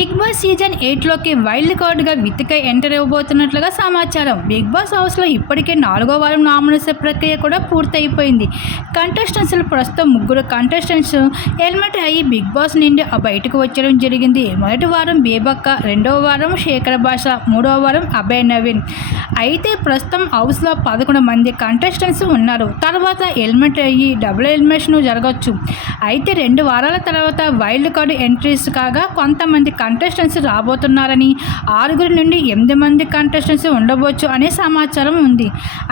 Big boss season ఎయిట్లోకి wild కార్డ్గా Vithika enter ఇవ్వబోతున్నట్లుగా సమాచారం. బిగ్ బాస్ హౌస్లో ఇప్పటికే నాలుగో వారం నామినేషన్ ప్రక్రియ కూడా పూర్తయిపోయింది. కంటెస్టెంట్స్లు ప్రస్తుతం ముగ్గురు కంటెస్టెంట్స్. హెల్మెట్ అయ్యి బిగ్ బాస్ నుండి ఆ బయటకు వచ్చడం జరిగింది. మొదటి వారం బేబక్క రెండవ వారం శేఖర భాష మూడవ వారం అభయ్ నవీన్. అయితే ప్రస్తుతం హౌస్లో పదకొండు మంది కంటెస్టెంట్స్ ఉన్నారు. తర్వాత హెల్మెట్ అయ్యి డబుల్ హెల్మెట్స్ను జరగవచ్చు అయితే రెండు వారాల తర్వాత వైల్డ్ కార్డు ఎంట్రీస్ కాగా కొంతమంది కంటెస్టెంట్స్ రాబోతున్నారని ఆరుగురు నుండి ఎనిమిది మంది కంటెస్టెంట్స్ ఉండవచ్చు అనే సమాచారం ఉంది.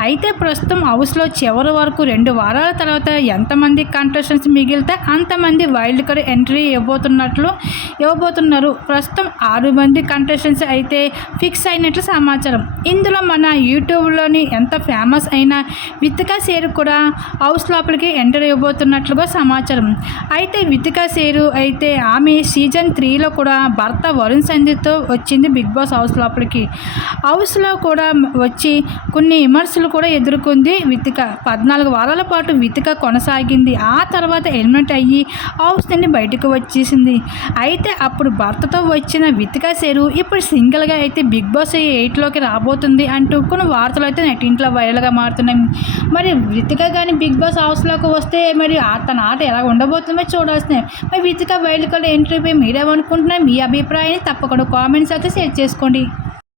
అయితే ప్రస్తుతం హౌస్లో చివరి వరకు రెండు వారాల తర్వాత ఎంతమంది కంటెస్టెంట్స్ మిగిలితే అంతమంది వైల్డ్ కార్డ్ ఎంట్రీ ఇవ్వబోతున్నట్లు ఇవ్వబోతున్నారు. ప్రస్తుతం ఆరు మంది కంటెస్టెంట్స్ అయితే ఫిక్స్ అయినట్లు సమాచారం. ఇందులో మన యూట్యూబ్లోని ఎంత ఫేమస్ అయిన వితికా సేరు కూడా హౌస్ లోపలికి ఎంటర్ ఇవ్వబోతున్నట్లుగా సమాచారం. అయితే వితికా సేరు అయితే ఆమె సీజన్ త్రీలో కూడా భర్త వరుణ్ సంధ్యతో వచ్చింది బిగ్ బాస్ హౌస్ లోపలికి. హౌస్లో కూడా వచ్చి కొన్ని విమర్శలు కూడా ఎదుర్కొంది వితిక. పద్నాలుగు వారాల పాటు వితిక కొనసాగింది. ఆ తర్వాత హెల్మెట్ అయ్యి హౌస్ నుండి బయటకు వచ్చేసింది. అయితే అప్పుడు భర్తతో వచ్చిన వితిక సేరు ఇప్పుడు సింగిల్గా అయితే బిగ్ బాస్ ఎయిట్లోకి రాబోతుంది అంటూ కొన్ని వార్తలు అయితే నెట్టింట్లో వైరల్గా మారుతున్నాయి. మరి వితిక కానీ బిగ్ బాస్ హౌస్లోకి వస్తే మరి ఆ- తన ఆట ఎలా ఉండబోతుందో చూడాల్సిందే. మరి వితిక వైల్డ్ కార్డ్ ఎంట్రీపై మీరేమనుకుంటున్నారు? మీ అభిప్రాయాన్ని తప్పకుండా కామెంట్స్ అయితే షేర్ చేసుకోండి.